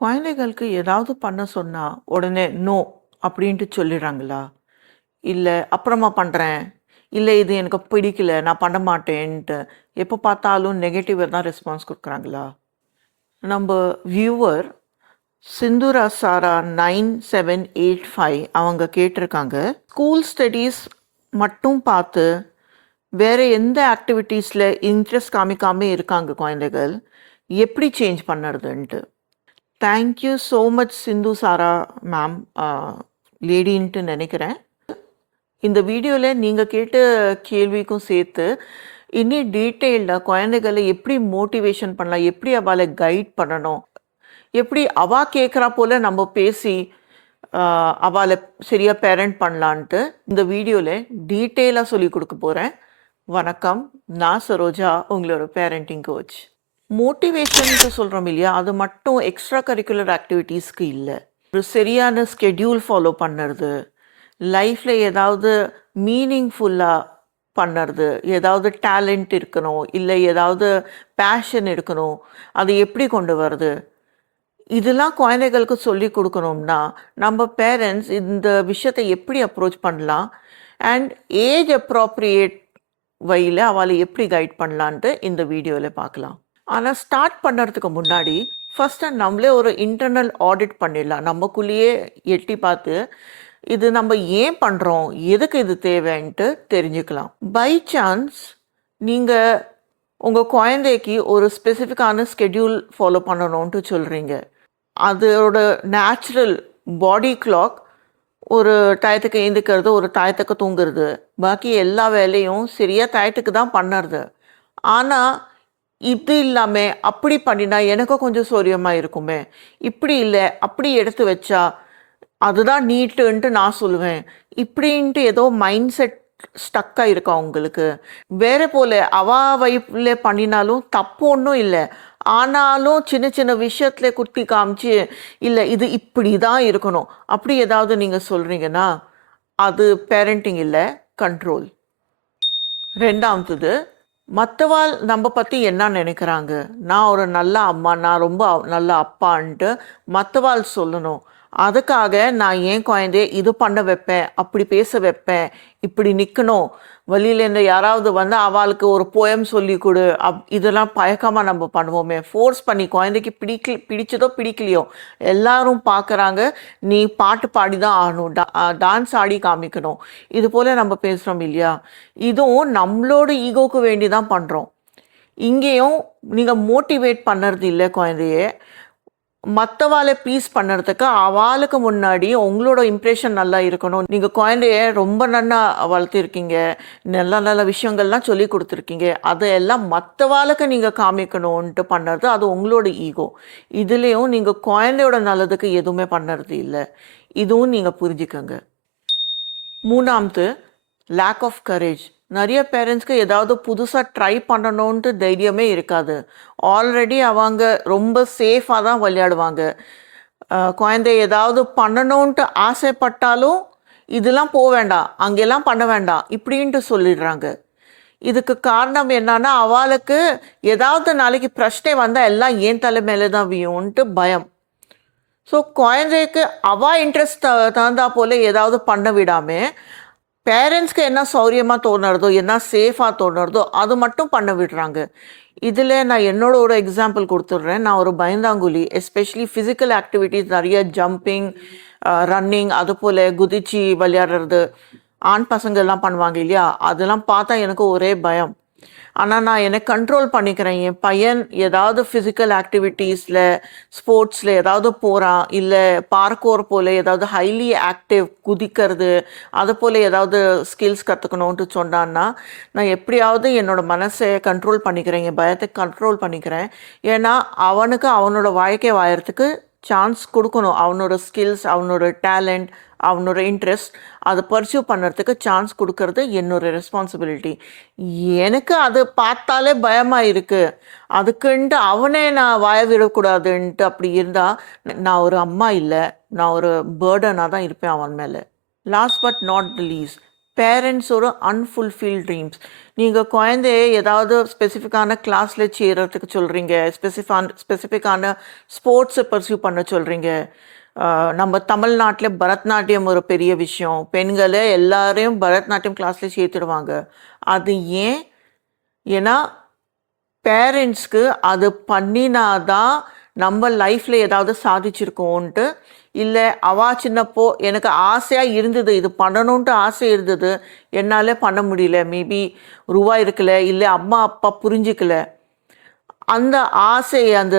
குழந்தைகளுக்கு ஏதாவது பண்ண சொன்னா, உடனே நோ அப்படின்ட்டு சொல்லிடுறாங்களா? இல்ல அப்புறமா பண்றேன். இல்ல இது எனக்கு பிடிக்கல, நான் பண்ண மாட்டேன்ட்டு எப்ப பார்த்தாலும் நெகட்டிவா தான் ரெஸ்பான்ஸ் குடுக்குறாங்களா? நம்ப வியூவர் சிந்துரா சாரா 9785 அவங்க கேட்டிருக்காங்க. ஸ்கூல் ஸ்டடீஸ் மட்டும் பார்த்து, வேற எந்த ஆக்டிவிட்டீஸ்ல இன்ட்ரெஸ்ட் காமிக்காம இருக்காங்க குழந்தைகள். எப்படி சேஞ்ச் பண்ணறதுன்ட்டு? Thank you so much Sindhu Sara ma'am. லேடின்ட்டு நினைக்கிறேன். இந்த வீடியோவில் நீங்கள் கேட்ட கேள்விக்கும் சேர்த்து இன்னும் டீட்டெயில்டாக குழந்தைகளை எப்படி மோட்டிவேஷன் பண்ணலாம், எப்படி அவளை கைட் பண்ணணும், எப்படி அவா கேட்குறா போல் நம்ம பேசி அவளை சரியாக பேரண்ட் பண்ணலான்ட்டு இந்த வீடியோவில் டீட்டெயிலாக சொல்லி கொடுக்க போகிறேன். வணக்கம், நான் சரோஜா, உங்களோட பேரண்டிங் கோச். மோட்டிவேஷன்ட்டு சொல்கிறோம் இல்லையா, அது மட்டும் எக்ஸ்ட்ரா கரிக்குலர் ஆக்டிவிட்டீஸ்க்கு இல்லை. ஒரு சரியான ஸ்கெட்யூல் ஃபாலோ பண்ணுறது, லைஃப்பில் ஏதாவது மீனிங்ஃபுல்லாக பண்ணுறது, ஏதாவது டேலண்ட் இருக்கணும், இல்லை ஏதாவது பேஷன் இருக்கணும், அது எப்படி கொண்டு வருது, இதெல்லாம் குழந்தைகளுக்கு சொல்லி கொடுக்கணும்னா நம்ம பேரண்ட்ஸ் இந்த விஷயத்தை எப்படி அப்ரோச் பண்ணலாம் அண்ட் ஏஜ் அப்ராப்ரியேட் வழியில் அவளை எப்படி கைட் பண்ணலான்ட்டு இந்த வீடியோவில் பார்க்கலாம். ஆனால் ஸ்டார்ட் பண்ணுறதுக்கு முன்னாடி ஃபஸ்ட்டு நம்மளே ஒரு இன்டர்னல் ஆடிட் பண்ணிடலாம். நமக்குள்ளேயே எட்டி பார்த்து இது நம்ம ஏன் பண்ணுறோம், எதுக்கு இது தேவைன்ட்டு தெரிஞ்சுக்கலாம். பை சான்ஸ் நீங்கள் உங்கள் குழந்தைக்கு ஒரு ஸ்பெசிஃபிக்கான ஸ்கெட்யூல் ஃபாலோ பண்ணணுன்ட்டு சொல்கிறீங்க. அதோட நேச்சுரல் பாடி கிளாக் ஒரு டயத்துக்கு எழுந்துக்கிறது, ஒரு டயத்துக்கு தூங்குறது, பாக்கி எல்லா வேலையும் சரியாக டயத்துக்கு தான் பண்ணுறது. ஆனால் இது இல்லாமல் அப்படி பண்ணினா எனக்கும் கொஞ்சம் சௌரியமாக இருக்குமே, இப்படி இல்லை அப்படி எடுத்து வச்சா அதுதான் நீட்டுன்ட்டு நான் சொல்லுவேன். இப்படின்ட்டு ஏதோ மைண்ட் செட் ஸ்டக்காக இருக்கா உங்களுக்கு. வேற போல அவா வைப்பில் பண்ணினாலும் தப்பு ஒன்றும் இல்லை. ஆனாலும் சின்ன சின்ன விஷயத்துல குத்தி காமிச்சு இல்லை இது இப்படி தான் இருக்கணும் அப்படி ஏதாவது நீங்கள் சொல்கிறீங்கன்னா அது பேரண்டிங் இல்லை, கண்ட்ரோல். ரெண்டாவது, மற்றவாள் நம்ம பற்றி என்ன நினைக்கிறாங்க, நான் ஒரு நல்ல அம்மா, நான் ரொம்ப நல்ல அப்பான்ட்டு மற்றவாள் சொல்லணும். அதுக்காக நான் ஏன் குழந்தைய இது பண்ண வைப்பேன், அப்படி பேச வைப்பேன், இப்படி நிற்கணும், வழியிலேருந்து யாராவது வந்து அவளுக்கு ஒரு போயம் சொல்லி கொடு, இதெல்லாம் பழக்கமாக நம்ம பண்ணுவோமே. ஃபோர்ஸ் பண்ணி குழந்தைக்கு பிடிச்சதோ பிடிக்கலையோ எல்லாரும் பார்க்குறாங்க, நீ பாட்டு பாடி தான் ஆகணும், டான்ஸ் ஆடி காமிக்கணும், இது போல் நம்ம பேசுகிறோம் இல்லையா. இதுவும் நம்மளோட ஈகோக்கு வேண்டி தான் பண்ணுறோம். இங்கேயும் நீங்கள் மோட்டிவேட் பண்ணுறது இல்லை குழந்தைய, மற்றவாளை ப்ளீஸ் பண்ணுறதுக்கு அவளுக்கு முன்னாடி உங்களோட இம்ப்ரெஷன் நல்லா இருக்கணும். நீங்கள் குழந்தைய ரொம்ப நல்லா வளர்த்திருக்கீங்க, நல்ல நல்ல விஷயங்கள்லாம் சொல்லி கொடுத்துருக்கீங்க, அதையெல்லாம் மற்றவாளுக்கு நீங்கள் காமிக்கணுன்ட்டு பண்ணுறது அது உங்களோட ஈகோ. இதுலேயும் நீங்கள் குழந்தையோட நல்லதுக்கு எதுவுமே பண்ணுறது இல்லை. இதுவும் நீங்கள் புரிஞ்சுக்கோங்க. மூணாவது, லேக் ஆஃப் கரேஜ். நிறைய பேரண்ட்ஸ்க்கு ஏதாவது புதுசாக ட்ரை பண்ணணுன்ட்டு தைரியமே இருக்காது. ஆல்ரெடி அவங்க ரொம்ப சேஃபாக தான் விளையாடுவாங்க. குழந்தை ஏதாவது பண்ணணுன்ட்டு ஆசைப்பட்டாலும் இதெல்லாம் போக வேண்டாம், அங்கெல்லாம் பண்ண வேண்டாம் இப்படின்ட்டு சொல்லிடுறாங்க. இதுக்கு காரணம் என்னன்னா அவளுக்கு ஏதாவது நாளைக்கு பிரச்சனை வந்தால் எல்லாம் ஏன் தலை மேலே தான் வியும்ன்ட்டு பயம். ஸோ குழந்தைக்கு அவள் இன்ட்ரெஸ்ட் தகுந்தா போல் ஏதாவது பண்ண விடாமல் பேரண்ட்ஸ்க்கு என்ன சௌரியமாக தோணுறதோ, என்ன சேஃபாக தோணுறதோ அது மட்டும் பண்ண விடுறாங்க. இதில் நான் என்னோட ஒரு எக்ஸாம்பிள் கொடுத்துட்றேன். நான் ஒரு பயந்தாங்குழி. எஸ்பெஷலி ஃபிசிக்கல் ஆக்டிவிட்டீஸ் நிறைய ஜம்பிங், ரன்னிங், அது போல் குதிச்சு விளையாடுறது ஆண் பசங்கள்லாம் பண்ணுவாங்க இல்லையா, அதெல்லாம் பார்த்தா எனக்கு ஒரே பயம். ஆனால் நான் என்னை கண்ட்ரோல் பண்ணிக்கிறேன். என் பையன் ஏதாவது ஃபிசிக்கல் ஆக்டிவிட்டீஸில் ஸ்போர்ட்ஸில் ஏதாவது போகிறான், இல்லை பார்க்கோர் போல் ஏதாவது ஹைலி ஆக்டிவ் குதிக்கிறது, அது போல் ஏதாவது ஸ்கில்ஸ் கற்றுக்கணுன்ட்டு சொன்னான்னா நான் எப்படியாவது என்னோடய மனசை கண்ட்ரோல் பண்ணிக்கிறேன், என் பயத்தை கண்ட்ரோல் பண்ணிக்கிறேன். ஏன்னா அவனுக்கு அவனோட வாழ்க்கை வாயறதுக்கு சான்ஸ் கொடுக்கணும். அவனோட ஸ்கில்ஸ், அவனோட டேலண்ட், அவனோட இன்ட்ரெஸ்ட் அதை பர்சியூ பண்ணுறதுக்கு சான்ஸ் கொடுக்கறது என்னோட ரெஸ்பான்சிபிலிட்டி. எனக்கு அது பார்த்தாலே பயமாக இருக்குது, அதுக்குன்ட்டு அவனே நான் வாய விடக்கூடாதுன்ட்டு அப்படி இருந்தால் நான் ஒரு அம்மா இல்லை, நான் ஒரு பேர்டனாக தான் இருப்பேன் அவன் மேலே. Last but not the least, பேரண்ட்ஸோட அன்ஃபுல்ஃபில் ட்ரீம்ஸ். நீங்கள் குழந்தைய ஏதாவது ஸ்பெசிஃபிக்கான கிளாஸில் சேரத்துக்கு சொல்கிறீங்க, ஸ்பெசிஃபிக்கான ஸ்போர்ட்ஸை பர்சியூ பண்ண சொல்கிறீங்க. நம்ம தமிழ்நாட்டில் பரதநாட்டியம் ஒரு பெரிய விஷயம். பெண்களை எல்லாரையும் பரதநாட்டியம் கிளாஸில் சேர்த்துடுவாங்க. அது ஏன்? ஏன்னா பேரண்ட்ஸ்க்கு அது பண்ணினாதான் நம்ம லைஃப்பில் ஏதாவது சாதிச்சிருக்கோன்ட்டு. இல்லை சின்னப்போ எனக்கு ஆசையாக இருந்தது, இது பண்ணணுன்ட்டு ஆசை இருந்தது, என்னால் பண்ண முடியல, மேபி ரூபா இருக்கல, இல்லை அம்மா அப்பா புரிஞ்சிக்கல. அந்த ஆசை, அந்த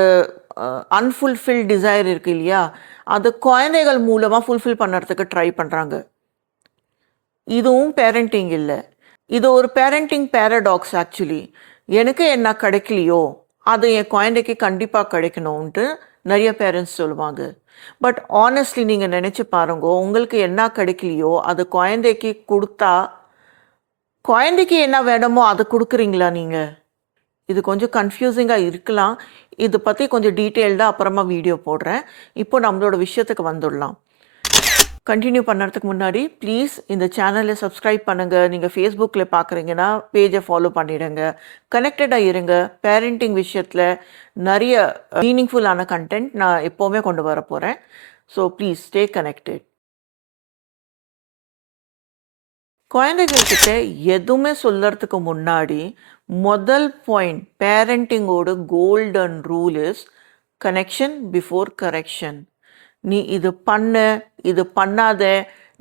அன்ஃபுல்ஃபில் டிசைர் இருக்கு இல்லையா, அது குழந்தைகள் மூலமாக ஃபுல்ஃபில் பண்ணுறதுக்கு ட்ரை பண்ணுறாங்க. இதுவும் பேரண்டிங் இல்லை, இது ஒரு பேரண்டிங் பேரடாக்ஸ் ஆக்சுவலி. எனக்கு என்ன கிடைக்கலையோ அது என் குழந்தைக்கு கண்டிப்பாக கிடைக்கணும்ன்ட்டு நிறைய பேரண்ட்ஸ் சொல்லுவாங்க. பட் ஆனஸ்ட்லி நீங்கள் நினச்சி பாருங்க, உங்களுக்கு என்ன கிடைக்கலையோ அது குழந்தைக்கு கொடுத்தா குழந்தைக்கு என்ன வேணுமோ அதை கொடுக்குறீங்களா நீங்கள்? இது கொஞ்சம் கன்ஃபியூசிங்காக இருக்கலாம். இதை பற்றி கொஞ்சம் டீட்டெயில்டாக அப்புறமா வீடியோ போடுறேன். இப்போ நம்மளோட விஷயத்துக்கு வந்துடலாம். கண்டினியூ பண்ணுறதுக்கு முன்னாடி ப்ளீஸ் இந்த சேனலை சப்ஸ்கிரைப் பண்ணுங்கள். நீங்கள் ஃபேஸ்புக்கில் பார்க்குறீங்கன்னா பேஜை ஃபாலோ பண்ணிவிடுங்க. கனெக்டடாக இருங்க. பேரண்டிங் விஷயத்தில் நிறைய மீனிங்ஃபுல்லான கண்டென்ட் நான் எப்போவுமே கொண்டு வர போகிறேன். So please stay connected. குழந்தைகள்கிட்ட எதுவுமே சொல்கிறதுக்கு முன்னாடி முதல் பாயிண்ட், பேரண்டிங்கோட golden rule is connection before correction. நீ இது பண்ண, இது பண்ணாத,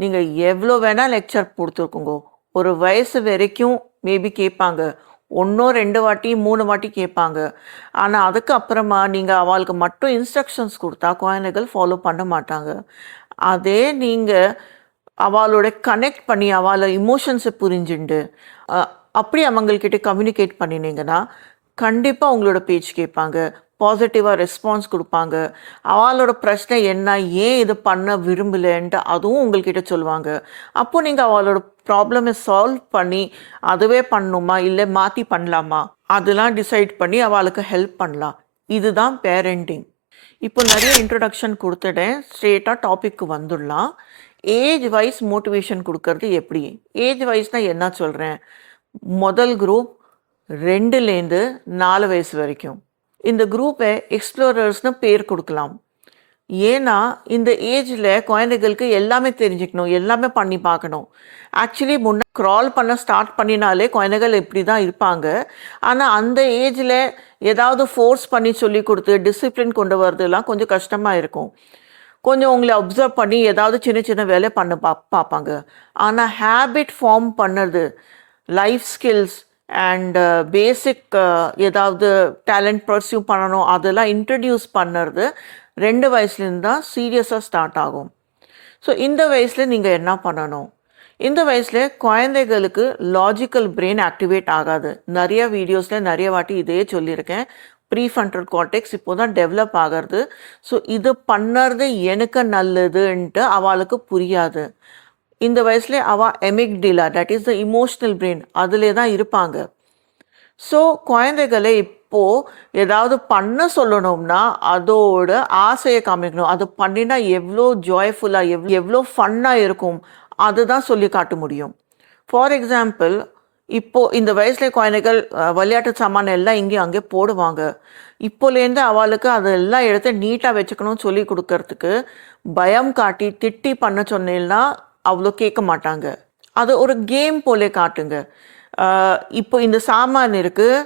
நீங்கள் எவ்வளோ வேணால் லெக்சர் கொடுத்துருக்குங்கோ. ஒரு வயசு வரைக்கும் மேபி கேட்பாங்க, 1 2 வாட்டி 3 வாட்டி கேட்பாங்க. ஆனால் அதுக்கப்புறமா நீங்கள் அவளுக்கு மட்டும் இன்ஸ்ட்ரக்ஷன்ஸ் கொடுத்தா குழந்தைகள் ஃபாலோ பண்ண மாட்டாங்க. அதே நீங்கள் அவளோட கனெக்ட் பண்ணி அவளை இமோஷன்ஸை புரிஞ்சுண்டு அப்படி அவங்கக்கிட்ட கம்யூனிகேட் பண்ணினீங்கன்னா கண்டிப்பாக உங்களோட பேச்சு கேட்பாங்க, பாசிட்டிவாக ரெஸ்பான்ஸ் கொடுப்பாங்க. அவளோட பிரச்சனை என்ன, ஏன் இது பண்ண விரும்பலைன்ட்டு அதுவும் உங்கள்கிட்ட சொல்லுவாங்க. அப்போது நீங்கள் அவளோட ப்ராப்ளமை சால்வ் பண்ணி அதுவே பண்ணணுமா இல்லை மாற்றி பண்ணலாமா அதெல்லாம் டிசைட் பண்ணி அவளுக்கு ஹெல்ப் பண்ணலாம். இதுதான் பேரண்டிங். இப்போ நிறைய இன்ட்ரடக்ஷன் கொடுத்துட்டேன், ஸ்ட்ரெயிட்டாக டாபிக்கு வந்துடலாம். ஏஜ் வைஸ் மோட்டிவேஷன் கொடுக்கறது எப்படி? ஏஜ் வைஸ்னால் என்ன சொல்கிறேன்? முதல் குரூப் 2லேருந்து 4 வயசு வரைக்கும். இந்த குரூப்பை எக்ஸ்ப்ளோரர்ஸ்னு பேர் கொடுக்கலாம். ஏன்னா இந்த ஏஜில் குழந்தைகளுக்கு எல்லாமே தெரிஞ்சுக்கணும், எல்லாமே பண்ணி பார்க்கணும். ஆக்சுவலி க்ரால் பண்ண ஸ்டார்ட் பண்ணினாலே குழந்தைகள் இப்படி தான் இருப்பாங்க. ஆனால் அந்த ஏஜில் ஏதாவது ஃபோர்ஸ் பண்ணி சொல்லி கொடுத்து டிசிப்ளின் கொண்டு வரதுலாம் கொஞ்சம் கஷ்டமாக இருக்கும். கொஞ்சம் உங்களை அப்சர்வ் பண்ணி ஏதாவது சின்ன சின்ன வேலை பண்ண பார்ப்பாங்க. ஆனால் ஹேபிட் ஃபார்ம் பண்ணுறது, லைஃப் ஸ்கில்ஸ் அண்ட் பேசிக் ஏதாவது டேலண்ட் பர்சியூ பண்ணணும் அதெல்லாம் இன்ட்ரடியூஸ் பண்ணுறது 2 வயசுலேருந்து தான் சீரியஸாக ஸ்டார்ட் ஆகும். ஸோ இந்த வயசில் நீங்கள் என்ன பண்ணணும்? இந்த வயசில் குழந்தைகளுக்கு லாஜிக்கல் பிரெயின் ஆக்டிவேட் ஆகாது. நிறைய வீடியோஸில் நிறைய வாட்டி இதே சொல்லியிருக்கேன். ப்ரீஃப்ரண்டல் கார்டெக்ஸ் இப்போ தான் டெவலப் ஆகிறது. ஸோ இது பண்ணுறது எனக்கு நல்லதுன்ட்டு அவளுக்கு புரியாது. இந்த வயசுல அவள் amygdala, that is the emotional brain, அதிலே தான் இருப்பாங்க. ஸோ குழந்தைகளை இப்போது ஏதாவது பண்ண சொல்லணும்னா அதோட ஆசையை காமிக்கணும். அது பண்ணினா எவ்வளோ ஜாய்ஃபுல்லாக எவ்வளோ ஃபன்னாக இருக்கும் அதுதான் சொல்லி காட்ட முடியும். ஃபார் எக்ஸாம்பிள், இப்போது இந்த வயசில் குழந்தைகள் விளையாட்டு சாமான் எல்லாம் இங்கேயும் அங்கே போடுவாங்க. இப்போலேருந்து அவளுக்கு அதெல்லாம் எடுத்து நீட்டாக வச்சுக்கணும்னு சொல்லி கொடுக்கறதுக்கு பயம் காட்டி திட்டி பண்ண சொன்னேன்னா அவ்வளோ கேட்க மாட்டாங்க. அது ஒரு கேம் போல காட்டுங்க. இப்போ இந்த சாமான் இருக்குது,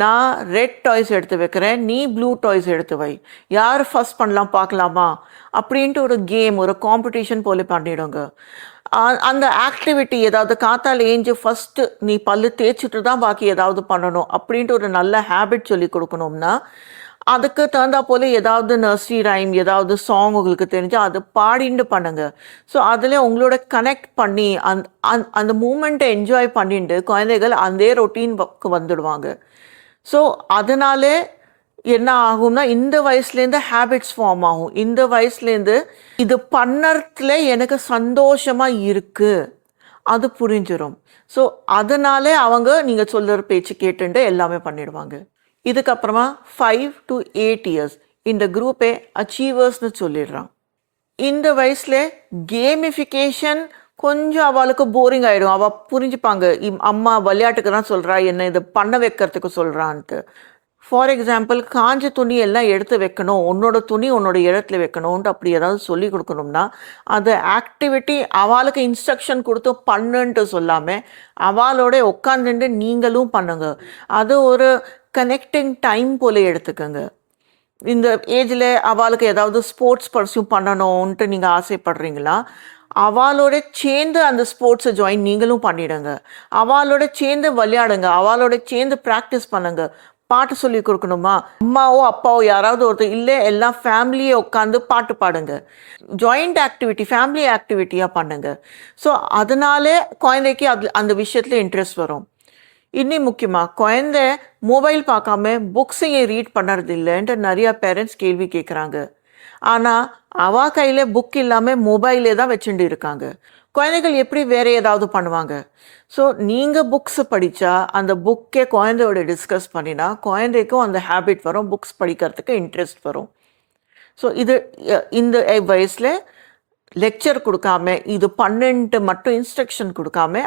நான் ரெட் டாய்ஸ் எடுத்து வைக்கிறேன், நீ ப்ளூ டாய்ஸ் எடுத்து வை, யார் ஃபர்ஸ்ட் பண்ணலாம் பார்க்கலாமா அப்படின்ட்டு ஒரு கேம், ஒரு காம்படிஷன் போல பண்ணிவிடுங்க. அந்த ஆக்டிவிட்டி ஏதாவது காத்தால் ஏஞ்சு ஃபஸ்ட்டு நீ பல்லு தேய்ச்சிட்டு தான் பாக்கி ஏதாவது பண்ணணும் அப்படின்ட்டு ஒரு நல்ல ஹேபிட் சொல்லி கொடுக்கணும்னா அதுக்கு தகுந்தா போல் ஏதாவது நர்சரி ரைம், ஏதாவது சாங் உங்களுக்கு தெரிஞ்சு அது பாடிட்டு பண்ணுங்க. ஸோ அதில் உங்களோட கனெக்ட் பண்ணி அந்த மூமெண்ட்டை என்ஜாய் பண்ணிட்டு குழந்தைகள் அந்த ரொட்டீனுக்கு வந்துடுவாங்க. ஸோ அதனாலே என்ன ஆகும்னா இந்த வயசுலேருந்து ஹேபிட்ஸ் ஃபார்ம் ஆகும். இந்த வயசுலேருந்து இது பண்ணறதுல எனக்கு சந்தோஷமாக இருக்குது அது புரிஞ்சிடும். ஸோ அதனாலே அவங்க நீங்கள் சொல்கிற பேச்சு கேட்டுட்டு எல்லாமே பண்ணிடுவாங்க. இதுக்கப்புறமா 5 to 8 இயர்ஸ் இந்த குரூப்பே அச்சீவர்ஸ்னு சொல்லிடுறான். இந்த வயசில் கேமிஃபிகேஷன் கொஞ்சம் அவளுக்கு போரிங் ஆயிடும். அவ புரிஞ்சுப்பாங்க. அம்மா விளையாட்டுக்கு தான் சொல்றா, என்ன இத பண்ண வைக்கிறதுக்கு சொல்றான்ட்டு. ஃபார் எக்ஸாம்பிள் காஞ்ச துணி எல்லாம் எடுத்து வைக்கணும், உன்னோட துணி உன்னோட இடத்துல வைக்கணும்ன்ட்டு அப்படி ஏதாவது சொல்லி கொடுக்கணும்னா, அது ஆக்டிவிட்டி அவளுக்கு இன்ஸ்ட்ரக்ஷன் கொடுத்து பண்ணுன்ட்டு சொல்லாம, அவளோட உட்காந்துட்டு நீங்களும் பண்ணுங்க. அது ஒரு கனெக்டிங் டைம் போல எடுத்துக்கங்க. இந்த ஏஜில் அவளுக்கு ஏதாவது ஸ்போர்ட்ஸ் பர்சியூ பண்ணணும்ன்ட்டு நீங்கள் ஆசைப்படுறீங்களா, அவளோட சேர்ந்து அந்த ஸ்போர்ட்ஸை ஜாயின் நீங்களும் பண்ணிடுங்க. அவளோட சேர்ந்து விளையாடுங்க, அவளோட சேர்ந்து ப்ராக்டிஸ் பண்ணுங்க. பாட்டு சொல்லி கொடுக்கணுமா, அம்மாவோ அப்பாவோ யாராவது ஒருத்தர் இல்லை, எல்லாம் ஃபேமிலியை உட்காந்து பாட்டு பாடுங்க. ஜாயிண்ட் ஆக்டிவிட்டி, ஃபேமிலி ஆக்டிவிட்டியாக பண்ணுங்க. ஸோ அதனாலே குழந்தைக்கு அந்த விஷயத்துல இன்ட்ரெஸ்ட் வரும். இன்னும் முக்கியமாக குழந்தை மொபைல் பார்க்காம புக்ஸையும் ரீட் பண்ணுறது இல்லைன்ட்டு நிறையா பேரண்ட்ஸ் கேள்வி கேட்குறாங்க. ஆனால் அவ கையில் புக் இல்லாமல் மொபைலே தான் வச்சுட்டு இருக்காங்க. குழந்தைகள் எப்படி வேற ஏதாவது பண்ணுவாங்க? ஸோ நீங்கள் புக்ஸ் படித்தா அந்த புக்கே குழந்தையோட டிஸ்கஸ் பண்ணினா குழந்தைக்கும் அந்த ஹேபிட் வரும், புக்ஸ் படிக்கிறதுக்கு இன்ட்ரெஸ்ட் வரும். ஸோ இது இந்த வயசில் லெக்சர் கொடுக்காம இது பன்னெண்டு மட்டும் இன்ஸ்ட்ரக்ஷன் கொடுக்காம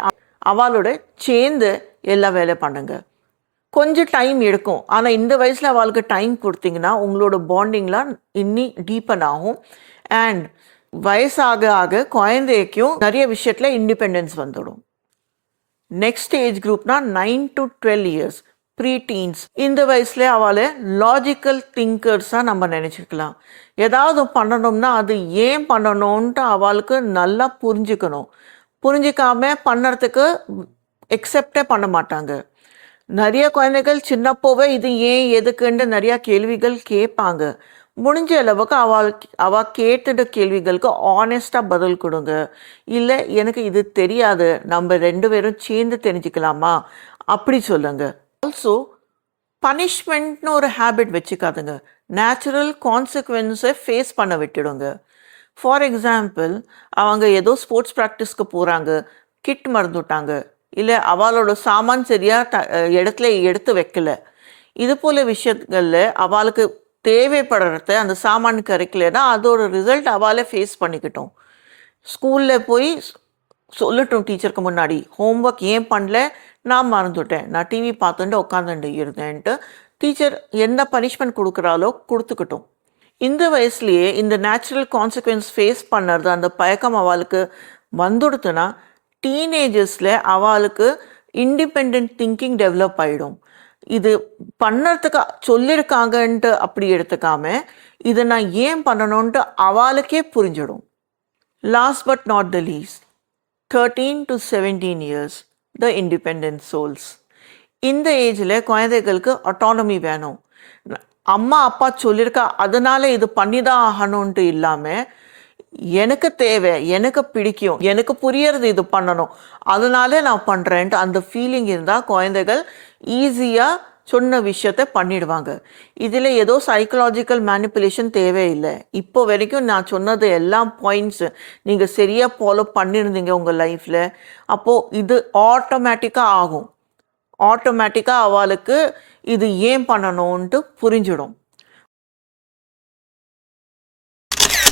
அவளோட சேர்ந்து எல்லா வேலை பண்ணுங்க. கொஞ்சம் டைம் எடுக்கும், ஆனால் இந்த வயசில் அவளுக்கு டைம் கொடுத்தீங்கன்னா உங்களோட பாண்டிங்லாம் இன்னி டீப்பன் ஆகும். அண்ட் வயசாக ஆக குழந்தைக்கும் நிறைய விஷயத்தில் இண்டிபெண்டன்ஸ் வந்துடும். நெக்ஸ்ட் ஏஜ் குரூப்னா 9 to 12 இயர்ஸ், ப்ரீ டீன்ஸ். இந்த வயசுல அவளை லாஜிக்கல் திங்கர்ஸாக நம்ம நினச்சிக்கலாம். ஏதாவது பண்ணணும்னா அது ஏன் பண்ணணும்ன்ட்டு அவளுக்கு நல்லா புரிஞ்சுக்கணும். புரிஞ்சிக்காம பண்ணுறதுக்கு எக்ஸெப்டே பண்ண மாட்டாங்க. நிறைய குழந்தைகள் சின்னப்போவே இது ஏன் எதுக்குன்ட்டு நிறையா கேள்விகள் கேட்பாங்க. முடிஞ்ச அளவுக்கு அவள் கேட்டுட்ட கேள்விகளுக்கு ஆனஸ்டாக பதில் கொடுங்க. இல்லை எனக்கு இது தெரியாது, நம்ம 2 பேரும் சேர்ந்து தெரிஞ்சுக்கலாமா அப்படி சொல்லுங்க. ஆல்சோ பனிஷ்மெண்ட்னு ஒரு ஹேபிட் வச்சுக்காதுங்க. நேச்சுரல் கான்சிக்வன்ஸை ஃபேஸ் பண்ண விட்டுடுங்க. ஃபார் எக்ஸாம்பிள் அவங்க ஏதோ ஸ்போர்ட்ஸ் ப்ராக்டிஸ்க்கு போகிறாங்க, கிட் மறந்துவிட்டாங்க, இல்லை அவளோட சாமான் சரியாக இடத்துல எடுத்து வைக்கல, இது போல் விஷயங்களில் அவளுக்கு தேவைப்படுறத அந்த சாமான் கிடைக்கலன்னா அதோட ரிசல்ட் அவளை ஃபேஸ் பண்ணிக்கிட்டோம். ஸ்கூலில் போய் சொல்லட்டும் டீச்சருக்கு முன்னாடி, ஹோம்ஒர்க் ஏன் பண்ணல, நான் மறந்துவிட்டேன், நான் டிவி பார்த்துட்டு உட்காந்துட்டு இருந்தேன்ட்டு டீச்சர் என்ன பனிஷ்மெண்ட் கொடுக்குறாலோ கொடுத்துக்கிட்டோம். இந்த வயசுலேயே இந்த நேச்சுரல் கான்சிக்வன்ஸ் ஃபேஸ் பண்ணுறது அந்த பழக்கம் அவளுக்கு வந்துடுத்துனா டீனேஜர்ஸில் அவளுக்கு இண்டிபெண்ட் திங்கிங் டெவலப் ஆகிடும். இது பண்ணுறதுக்கு சொல்லியிருக்காங்கன்ட்டு அப்படி எடுத்துக்காம இதை நான் ஏன் பண்ணணுன்ட்டு அவளுக்கே புரிஞ்சிடும். Last but not the least, 13 to 17 years, the independent souls. இந்த ஏஜில் குழந்தைகளுக்கு அட்டானமி வேணும். அம்மா அப்பா சொல்லியிருக்கா அதனால இது பண்ணி தான் ஆகணும்ன்ட்டு இல்லாமல் எனக்கு தேவை, எனக்கு பிடிக்கும், எனக்கு புரியறது இது பண்ணணும், அதனால நான் பண்ணுறேன்ட்டு அந்த ஃபீலிங் இருந்தால் குழந்தைகள் ஈஸியாக சொன்ன விஷயத்த பண்ணிடுவாங்க. இதில் ஏதோ சைக்கலாஜிக்கல் மேனிப்புலேஷன் தேவையில்லை. இப்போ வரைக்கும் நான் சொன்னது எல்லாம் பாயிண்ட்ஸு நீங்கள் சரியாக ஃபாலோ பண்ணியிருந்தீங்க உங்கள் லைஃப்பில், அப்போது இது ஆட்டோமேட்டிக்காக ஆகும். ஆட்டோமேட்டிக்காக அவளுக்கு இது ஏன் பண்ணணும்ன்ட்டு புரிஞ்சிடும்.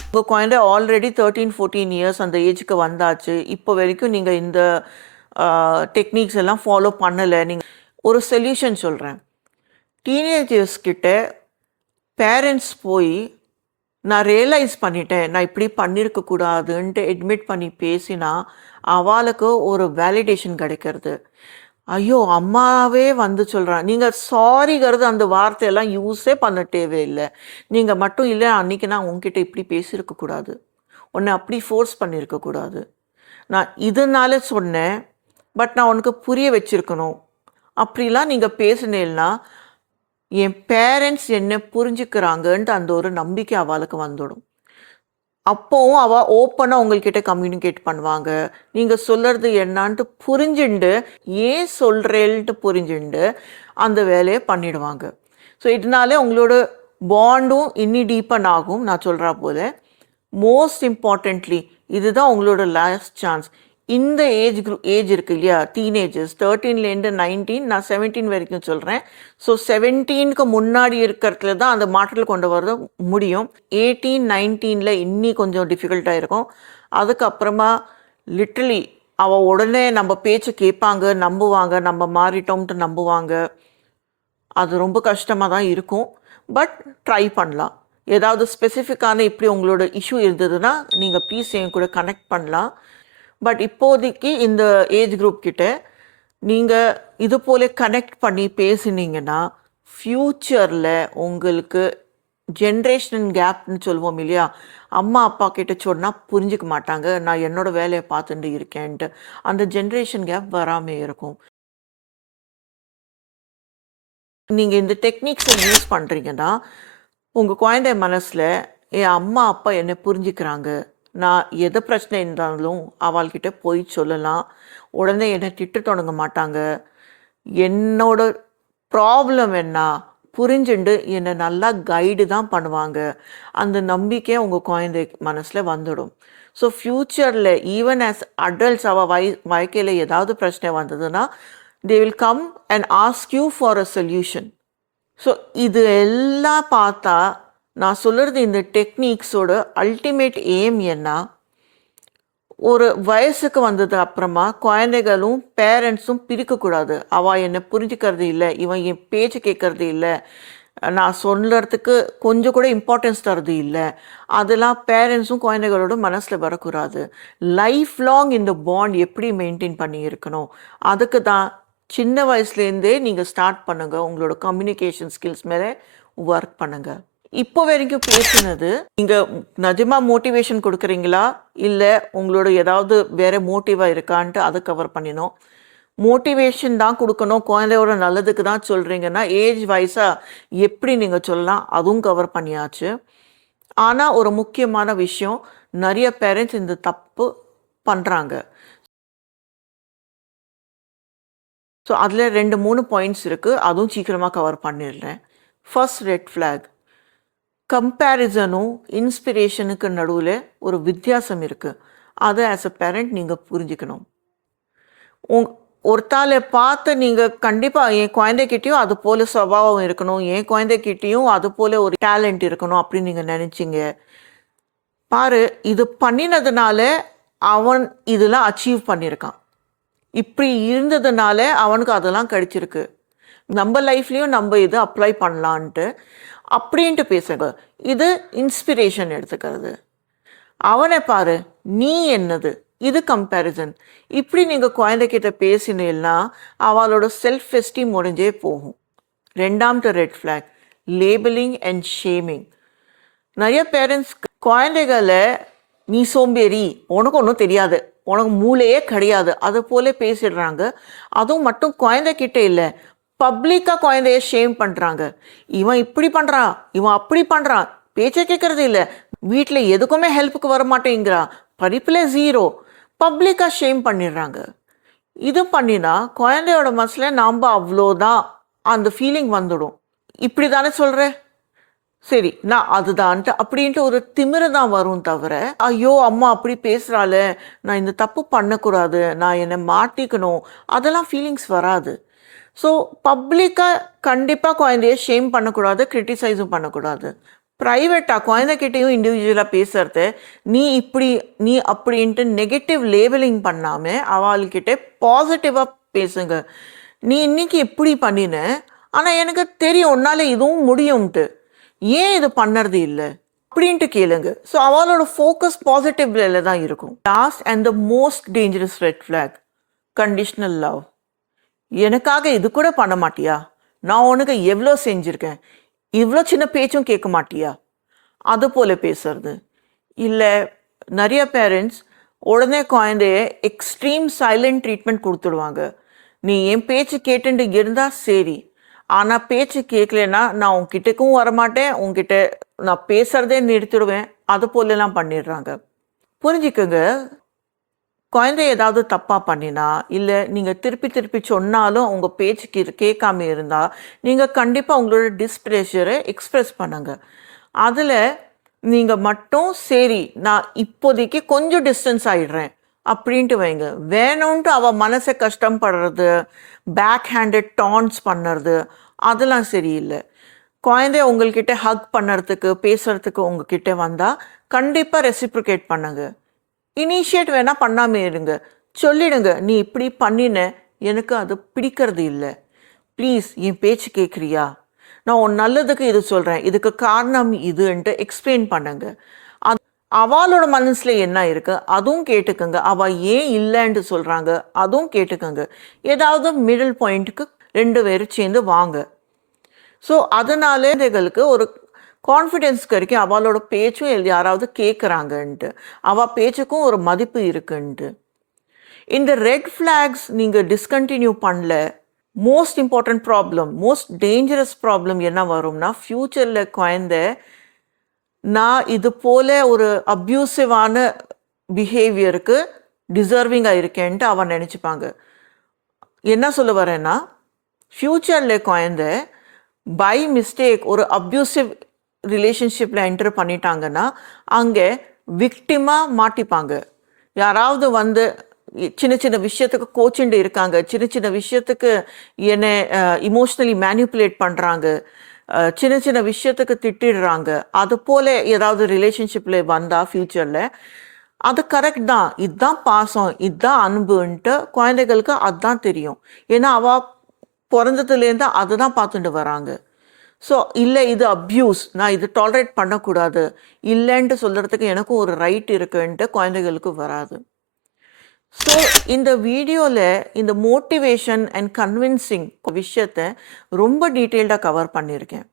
உங்கள் குழந்தை ஆல்ரெடி 13-14 இயர்ஸ் அந்த ஏஜுக்கு வந்தாச்சு, இப்போ வரைக்கும் நீங்கள் இந்த டெக்னிக்ஸ் எல்லாம் ஃபாலோ பண்ணலை. நீங்கள் ஒரு சொல்யூஷன் சொல்கிறேன். டீனேஜர்ஸ் கிட்ட பேரண்ட்ஸ் போய் நான் ரியலைஸ் பண்ணிட்டேன், நான் இப்படி பண்ணியிருக்கக்கூடாதுன்ட்டு அட்மிட் பண்ணி பேசினா அவளுக்கு ஒரு வேலிடேஷன் கிடைக்கிறது. ஐயோ அம்மாவே வந்து சொல்கிறான், நீங்கள் சாரிங்கிறது அந்த வார்த்தையெல்லாம் யூஸே பண்ண தேவையில்லை. நீங்கள் மட்டும் இல்லை அன்றைக்கி நான் உங்ககிட்ட இப்படி பேசியிருக்கக்கூடாது, உன்னை அப்படி ஃபோர்ஸ் பண்ணியிருக்கக்கூடாது, நான் இதனால சொன்னேன், பட் நான் உனக்கு புரிய வச்சுருக்கணும், அப்படிலாம் நீங்கள் பேசினேன்னா என் பேரண்ட்ஸ் என்ன புரிஞ்சுக்கிறாங்கன்ட்டு அந்த ஒரு நம்பிக்கை அவளுக்கு வந்துடும். அப்போவும் அவள் ஓப்பனாக உங்கள்கிட்ட கம்யூனிகேட் பண்ணுவாங்க. நீங்கள் சொல்கிறது என்னான்ட்டு புரிஞ்சுண்டு, ஏன் சொல்கிறேன்ட்டு புரிஞ்சுண்டு அந்த வேலையை பண்ணிடுவாங்க. ஸோ இதனாலே உங்களோட பாண்டும் இன்னி டீப்பன் ஆகும். நான் சொல்கிறா போல மோஸ்ட் இம்பார்ட்டண்ட்லி இதுதான் உங்களோட லாஸ்ட் சான்ஸ். இந்த ஏஜ் இருக்கு இல்லையா, டீனேஜர்ஸ் 13லேருந்து 19, நான் 17 வரைக்கும் சொல்கிறேன். ஸோ 17க்கு முன்னாடி இருக்கிறதுல தான் அந்த மாற்றத்தில் கொண்டு வர முடியும். 18, 19ல் இன்னி கொஞ்சம் டிஃபிகல்ட்டாக இருக்கும். அதுக்கப்புறமா லிட்ரலி அவள் உடனே நம்ம பேச்சை கேட்பாங்க, நம்புவாங்க, நம்ம மாறிட்டோம்ட்டு நம்புவாங்க. அது ரொம்ப கஷ்டமாக தான் இருக்கும். பட் ட்ரை பண்ணலாம். ஏதாவது ஸ்பெசிஃபிக்கான இப்படி உங்களோட இஷ்யூ இருந்ததுன்னா நீங்கள் ப்ளீஸ் என் கூட கனெக்ட் பண்ணலாம். பட் இப்போதைக்கு இந்த ஏஜ் குரூப் கிட்ட நீங்கள் இது போல கனெக்ட் பண்ணி பேசினீங்கன்னா ஃப்யூச்சரில் உங்களுக்கு ஜென்ரேஷன் கேப்னு சொல்லுவோம் இல்லையா, அம்மா அப்பா கிட்ட சொன்னால் புரிஞ்சிக்க மாட்டாங்க, நான் என்னோட வேலையை பார்த்துட்டு இருக்கேன்ட்டு. அந்த ஜென்ரேஷன் கேப் வராமல் இருக்கும். நீங்கள் இந்த டெக்னிக்ஸை யூஸ் பண்ணுறீங்கன்னா உங்கள் குழந்தை மனசில் என் அம்மா அப்பா என்னை புரிஞ்சுக்கிறாங்க, நான் எது பிரச்சனை இருந்தாலும் அவள்கிட்ட போய் சொல்லலாம், உடனே என்னை திட்டு தொடங்க மாட்டாங்க, என்னோட ப்ராப்ளம் என்ன புரிஞ்சுண்டு என்னை நல்லா கைடு தான் பண்ணுவாங்க, அந்த நம்பிக்கை உங்கள் குழந்தை மனசில் வந்துடும். ஸோ ஃப்யூச்சரில் ஈவன் ஆஸ் அடல்ட்ஸ் அவள் வாழ்க்கையில் ஏதாவது பிரச்சனை வந்ததுன்னா they will come and ask you for a solution. So இது எல்லாம் பார்த்தா நான் சொல்கிறது இந்த டெக்னிக்ஸோட அல்டிமேட் எய்ம் என்ன, ஒரு வயசுக்கு வந்தது அப்புறமா குழந்தைகளும் பேரண்ட்ஸும் பிரிக்கக்கூடாது. அவள் என்னை புரிஞ்சுக்கிறது இல்லை, இவன் என் பேச்சு கேட்கறது இல்லை, நான் சொல்கிறதுக்கு கொஞ்சம் கூட இம்பார்ட்டன்ஸ் தரது இல்லை, அதெல்லாம் பேரண்ட்ஸும் குழந்தைகளோட மனசில் வரக்கூடாது. லைஃப் லாங் இந்த பாண்ட் எப்படி மெயின்டைன் பண்ணி இருக்கணும், அதுக்கு தான் சின்ன வயசுலேருந்தே நீங்கள் ஸ்டார்ட் பண்ணுங்கள். உங்களோட கம்யூனிகேஷன் ஸ்கில்ஸ் மேலே ஒர்க் பண்ணுங்கள். இப்போ வரைக்கும் பேசினது நீங்கள் நிஜமாக மோட்டிவேஷன் கொடுக்குறீங்களா இல்லை உங்களோட ஏதாவது வேறு மோட்டிவாக இருக்கான்ட்டு அதை கவர் பண்ணினோம். மோட்டிவேஷன் தான் கொடுக்கணும், குழந்தையோட நல்லதுக்கு தான் சொல்கிறீங்கன்னா ஏஜ் வைஸாக எப்படி நீங்கள் சொல்லலாம், அதுவும் கவர் பண்ணியாச்சு. ஆனால் ஒரு முக்கியமான விஷயம், நிறைய பேரண்ட்ஸ் இந்த தப்பு பண்ணுறாங்க. ஸோ அதில் 2-3 பாயிண்ட்ஸ் இருக்குது, அதுவும் சீக்கிரமாக கவர் பண்ணிடுறேன். ஃபர்ஸ்ட் ரெட் ஃப்ளாக், கம்பேரிசனும் இன்ஸ்பிரேஷனுக்கு நடுவில் ஒரு வித்தியாசம் இருக்குது. அதை ஆஸ் அ பேரண்ட் நீங்கள் புரிஞ்சுக்கணும். ஒருத்தால பார்த்து நீங்கள் கண்டிப்பாக என் குழந்தைகிட்டையும் அது போல் சுபாவம் இருக்கணும், என் குழந்தைகிட்டையும் அது போல் ஒரு டேலண்ட் இருக்கணும் அப்படின்னு நீங்கள் நினச்சிங்க பாரு, இது பண்ணினதுனால அவன் இதெல்லாம் அச்சீவ் பண்ணியிருக்கான், இப்படி இருந்ததுனால அவனுக்கு அதெல்லாம் கிடைச்சிருக்கு, நம்ம லைஃப்லேயும் நம்ம இதை அப்ளை பண்ணலான்ட்டு அப்படின்ட்டு பேசுங்க. இது இன்ஸ்பிரேஷன் எடுத்துக்கிறது. அவனை பாரு, நீ என்னது, இது கம்பேரிசன். இப்படி நீங்கள் குழந்தைகிட்ட பேசினீங்கன்னா அவளோட செல்ஃப் எஸ்டீம் முடிஞ்சே போகும். ரெண்டாவது red flag, labelling and shaming. நிறைய பேரண்ட்ஸ் குழந்தைகளை நீ சோம்பேறி, உனக்கு ஒன்றும் தெரியாது, உனக்கு மூளையே கிடையாது, அது போல பேசிடுறாங்க. அதுவும் மட்டும் குழந்தைகிட்ட இல்லை, பப்ளிக்காக குழந்தைய ஷேம் பண்ணுறாங்க. இவன் இப்படி பண்ணுறான், இவன் அப்படி பண்ணுறான், பேச்சை கேட்கறது இல்லை, வீட்டில் எதுக்குமே ஹெல்ப்புக்கு வர மாட்டேங்கிறான், படிப்பில் 0, பப்ளிக்காக ஷேம் பண்ணிடுறாங்க. இது பண்ணினா குழந்தையோட மனசில் நாம் அவ்வளோதான் அந்த ஃபீலிங் வந்துடும். இப்படி தானே சொல்கிறேன், சரி நான் அதுதான்ட்டு அப்படின்ட்டு ஒரு திமிரு தான் வரும் தவிர, ஐயோ அம்மா அப்படி பேசுகிறாள், நான் இந்த தப்பு பண்ணக்கூடாது, நான் என்னை மாட்டிக்கணும், அதெல்லாம் ஃபீலிங்ஸ் வராது. ஸோ பப்ளிக்காக கண்டிப்பாக குழந்தைய ஷேம் பண்ணக்கூடாது, கிரிட்டிசைஸும் பண்ணக்கூடாது. ப்ரைவேட்டாக குழந்தைகிட்டையும் இண்டிவிஜுவலாக பேசுறது, நீ இப்படி நீ அப்படின்ட்டு நெகட்டிவ் லேபிளிங் பண்ணாமல் அவள்கிட்ட பாசிட்டிவாக பேசுங்க. நீ இன்னைக்கு இப்படி பண்ணின, ஆனால் எனக்கு தெரியும் உன்னால் இதுவும் முடியும்ட்டு, ஏன் இது பண்ணுறது இல்லை அப்படின்ட்டு கேளுங்க. ஸோ அவளோட ஃபோக்கஸ் பாசிட்டிவ்ல தான் இருக்கும். Last and the most dangerous red flag, conditional love. எனக்காக இது கூட பண்ண மாட்டியா, நான் உனக்கு எவ்வளோ செஞ்சுருக்கேன், இவ்வளோ சின்ன பேச்சும் கேட்க மாட்டியா, அது போல் பேசுறது. இல்லை நிறைய பேரண்ட்ஸ் உடனே குழந்தைய எக்ஸ்ட்ரீம் சைலண்ட் ட்ரீட்மெண்ட் கொடுத்துடுவாங்க. நீ என் பேச்சு கேட்டுட்டு இருந்தால் சரி, ஆனால் பேச்சு கேட்கலன்னா நான் உங்ககிட்டக்கும் வரமாட்டேன், உங்ககிட்ட நான் பேசுகிறதே நிறுத்திடுவேன், அது போலெல்லாம் பண்ணிடுறாங்க. புரிஞ்சுக்கோங்க, குழந்தை ஏதாவது தப்பாக பண்ணினா இல்லை நீங்கள் திருப்பி திருப்பி சொன்னாலும் உங்கள் பேச்சுக்கு கேட்காம இருந்தால் நீங்கள் கண்டிப்பாக உங்களோட டிஸ்ப்ளேஷரை எக்ஸ்ப்ரெஸ் பண்ணுங்க. அதில் நீங்கள் மட்டும் சரி நான் இப்போதைக்கு கொஞ்சம் டிஸ்டன்ஸ் ஆகிடுறேன் அப்படின்ட்டு வைங்க. வேணும்ன்ட்டு அவள் மனசை கஷ்டப்படுறது, பேக் ஹேண்டட் டான்ஸ் பண்ணுறது, அதெல்லாம் சரியில்லை. குழந்தைய உங்கள்கிட்ட ஹக் பண்ணுறதுக்கு பேசுகிறதுக்கு உங்ககிட்ட வந்தால் கண்டிப்பாக ரெசிப்ரிகேட் பண்ணுங்க. இனிஷியேட் வேணால் பண்ணாமல் இருங்க. சொல்லிடுங்க, நீ இப்படி பண்ணின, எனக்கு அது பிடிக்கிறது இல்லை, ப்ளீஸ் என் பேச்சு கேட்குறியா, நான் உன் நல்லதுக்கு இது சொல்கிறேன், இதுக்கு காரணம் இதுன்ட்டு எக்ஸ்பிளைன் பண்ணுங்க. அது அவளோட மனசில் என்ன இருக்கு அதுவும் கேட்டுக்கோங்க. அவள் ஏன் இல்லைன்ட்டு சொல்கிறாங்க அதுவும் கேட்டுக்கோங்க. ஏதாவது மிடில் பாயிண்ட்டுக்கு 2 பேரும் சேர்ந்து வாங்க. ஸோ அதனால குழந்தைகளுக்கு ஒரு கான்ஃபிடென்ஸ் கிடைக்கும், அவளோட பேச்சும் யாராவது கேட்குறாங்கன்ட்டு, அவள் பேச்சுக்கும் ஒரு மதிப்பு இருக்குன்ட்டு. இந்த ரெட் ஃப்ளாக்ஸ் நீங்கள் டிஸ்கண்டினியூ பண்ணல, most important problem, most dangerous problem என்ன வரும்னா, ஃப்யூச்சரில் குழந்தை நான் இது போல ஒரு அப்யூசிவான பிஹேவியருக்கு டிசர்விங்காக இருக்கேன்ட்டு அவன் நினச்சிப்பாங்க. என்ன சொல்ல வரேன்னா, ஃப்யூச்சரில் குழந்தை பை மிஸ்டேக் ஒரு அப்யூசிவ் ரிலேஷன்ஷிப்பில் என்டர் பண்ணிட்டாங்கன்னா அங்கே விக்டிமாக மாட்டிப்பாங்க. யாராவது வந்து சின்ன சின்ன விஷயத்துக்கு கோச்சிண்டு இருக்காங்க, சின்ன சின்ன விஷயத்துக்கு என்னை இமோஷ்னலி மேனிப்புலேட் பண்ணுறாங்க, சின்ன சின்ன விஷயத்துக்கு திட்டிடுறாங்க, அது போல் ஏதாவது ரிலேஷன்ஷிப்பில் வந்தால் ஃப்யூச்சரில் அது கரெக்ட் தான், இதுதான் பாசம், இதுதான் அன்புன்ட்டு குழந்தைகளுக்கு அதுதான் தெரியும். ஏன்னா அவள் பிறந்ததுலேருந்து அதுதான் பார்த்துட்டு வராங்க. ஸோ இல்லை இது அப்யூஸ், நான் இது டாலரேட் பண்ணக்கூடாது, இல்லைன்ட்டு சொல்கிறதுக்கு எனக்கும் ஒரு ரைட் இருக்குன்ட்டு குழந்தைகளுக்கு வராது. ஸோ இந்த வீடியோவில் இந்த மோட்டிவேஷன் அண்ட் கன்வின்சிங் விஷயத்தை ரொம்ப டீட்டெயில்டாக கவர் பண்ணியிருக்கேன்.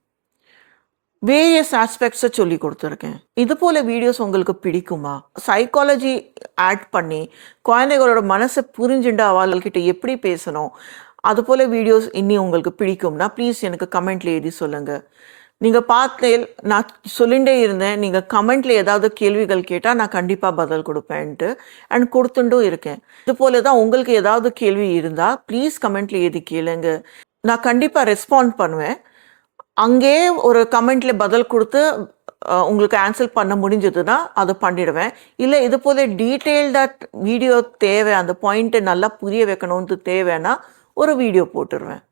வேரியஸ் ஆஸ்பெக்ட்ஸை சொல்லி கொடுத்துருக்கேன். இது போல் வீடியோஸ் உங்களுக்கு பிடிக்குமா? சைக்காலஜி ஆட் பண்ணி குழந்தைகளோட மனசை புரிஞ்சுட்டு அவள்கிட்ட எப்படி பேசணும், அது போல் வீடியோஸ் இன்னி உங்களுக்கு பிடிக்கும்னா ப்ளீஸ் எனக்கு கமெண்ட்டில் எழுதி சொல்லுங்கள். நீங்கள் பார்த்து நான் சொல்லிகிட்டே இருந்தேன், நீங்கள் கமெண்ட்டில் ஏதாவது கேள்விகள் கேட்டால் நான் கண்டிப்பாக பதில் கொடுப்பேன்ட்டு, அண்ட் கொடுத்துட்டும் இருக்கேன். இது போல தான் உங்களுக்கு ஏதாவது கேள்வி இருந்தால் ப்ளீஸ் கமெண்ட்டில் எழுதி கேளுங்க, நான் கண்டிப்பாக ரெஸ்பாண்ட் பண்ணுவேன். அங்கேயே ஒரு கமெண்ட்டில் பதில் கொடுத்து உங்களுக்கு ஆன்சர் பண்ண முடிஞ்சதுன்னா அதை பண்ணிடுவேன். இல்லை இது போல் டீட்டெயில்டாக வீடியோ தேவை, அந்த பாயிண்ட்டை நல்லா புரிய வைக்கணும்னு தேவைன்னா ஒரு வீடியோ போட்டுருவேன்.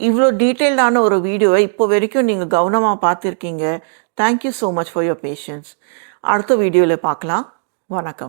இவ்வளோ டீட்டெயில்டான ஒரு வீடியோவை இப்போ வரைக்கும் நீங்கள் கவனமாக பார்த்துருக்கீங்க. Thank you so much for your patience. அடுத்த வீடியோவில் பார்க்கலாம். வணக்கம்.